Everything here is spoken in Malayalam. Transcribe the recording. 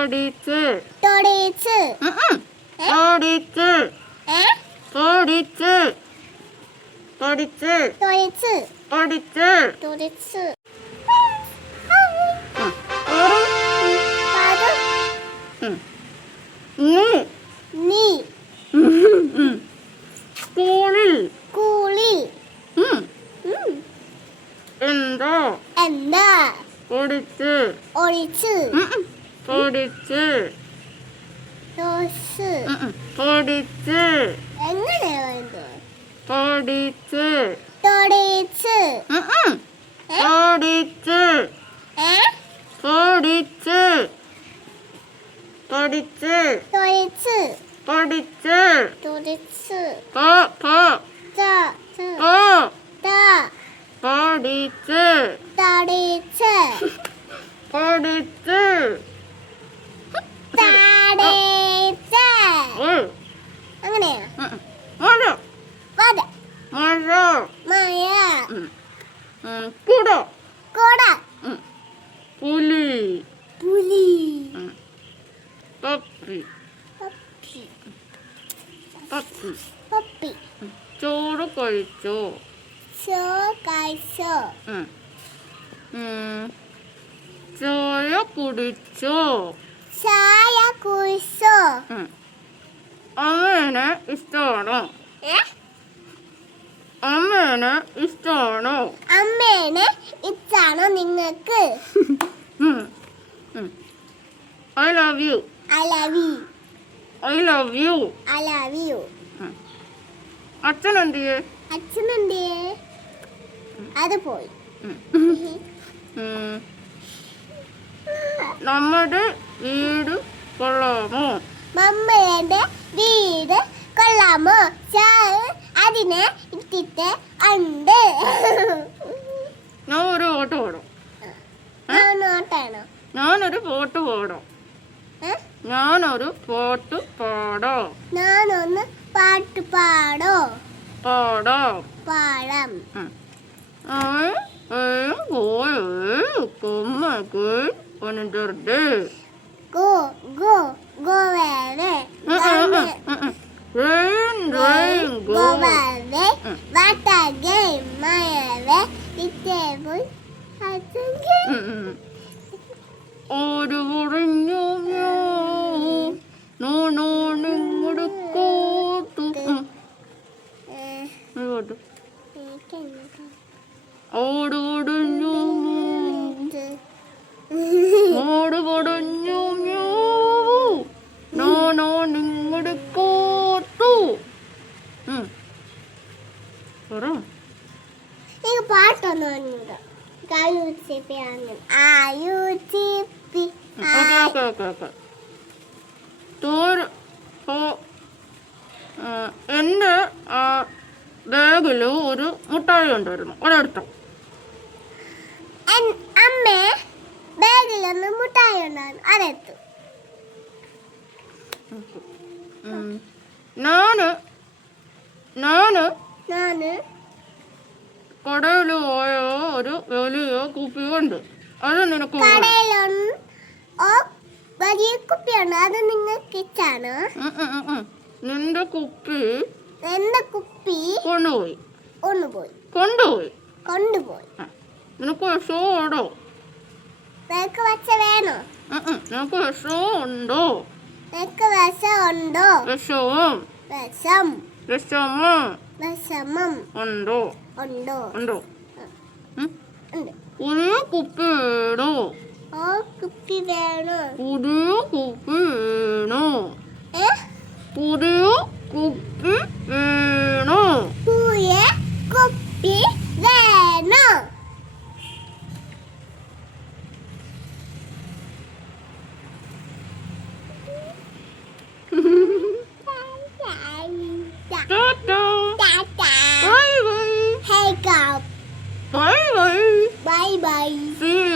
പഠിച്ച് തൊടിച്ച് പഠിച്ച് പഠിച്ച് പഠിച്ച് തൊടിച്ച് പഠിച്ച് തൊടിച്ച് നീ സ്കൂളിൽ കൂളിൽ എന്താ എന്താ പഠിച്ച് ഒളിച്ച് പഠിച്ച് ദോസ് പഠിച്ച് എങ്ങനെയാ വേണ്ടത് പഠിച്ച് തൊടിച്ച് പഠിച്ച് പഠിച്ച് പഠിച്ച് തൊടിച്ച് പഠിച്ച് തൊടിച്ച് പ ത ത പഠിച്ച് തടിച്ച് പഠിച്ച് തടിച്ച് അങ്ങനെയാ മഴ വര മഴ മഴ കുട കൊട പുലി പുലി പപ്പി പപ്പി പപ്പി പപ്പി ചോറ് കഴിച്ചോ ചോ കഴിച്ചോ ചായ കുടിച്ചോ ചായ കുടിച്ചോ അമ്മേനെ ഇഷ്ടമാണോ അമ്മേനെ ഇഷ്ടമാണോ അമ്മേനെ ഇഷ്ടാണോ നിങ്ങൾക്ക് I love you I love you I love you I love you അച്ഛൻ എന്തിയെ അച്ഛനുണ്ടേ അത് പോയി നമ്മുടെ വീട് കൊള്ളാമോ മമ്മയുടെ വീട് കൊള്ളാമോ അതിനെ ഇട്ടിട്ട് ഉണ്ട് ഞാൻ ഒരു പാട്ട് പാടാം നോട്ടാണോ ഞാനൊരു പാട്ട് പാടാം ഞാനൊരു പാട്ട് പാടാം ഞാനൊന്ന് പാട്ട് പാടോ പാടാം പാടാം Go, go, go away. Rain, rain, Go go. away. What a game, my way. The table has a game. ഒരു പറഞ്ഞു നിങ്ങളുടെ കോട്ടു ഓടോടഞ്ഞു ഓട് പടഞ്ഞു നാനോ നിങ്ങളുടെ കോട്ടു പറ പാട്ടൊന്നും ഉണ്ട് എൻ്റെ ബാഗിൽ ഒരു മുട്ടായി ഉണ്ടായിരുന്നു ഒരെടുത്തോ അമ്മ ബാഗിലൊന്ന് മുട്ടായി ഉണ്ടായിരുന്നു അതെത്തു ഞാന് കടയിൽ പോയ ഒരു വലിയ കുപ്പിയുണ്ട് അത് നിനക്ക് വലിയ കുപ്പിയുണ്ട് അത് നിങ്ങൾക്ക് ഇഷ്ടാണ് നിന്റെ കുപ്പി എന്റെ കുപ്പി കൊണ്ടുപോയി നിനക്ക് വിഷമുണ്ടോ നിനക്ക് വിഷ വേണോ നിനക്ക് വിഷമുണ്ടോ നിനക്ക് വിഷമുണ്ടോ വിഷവും വിഷമം ഉണ്ടോ ഉണ്ടോ ഉണ്ടോ ഉണ്ട് പുതിയ കുപ്പി വേണോ കുപ്പി വേണോ പുതിയ കുപ്പി വേണോ പുതിയ കുപ്പി വേണോ പുതിയ കുപ്പി വേണോ Bye bye. Hey, go. Bye bye. Bye bye. See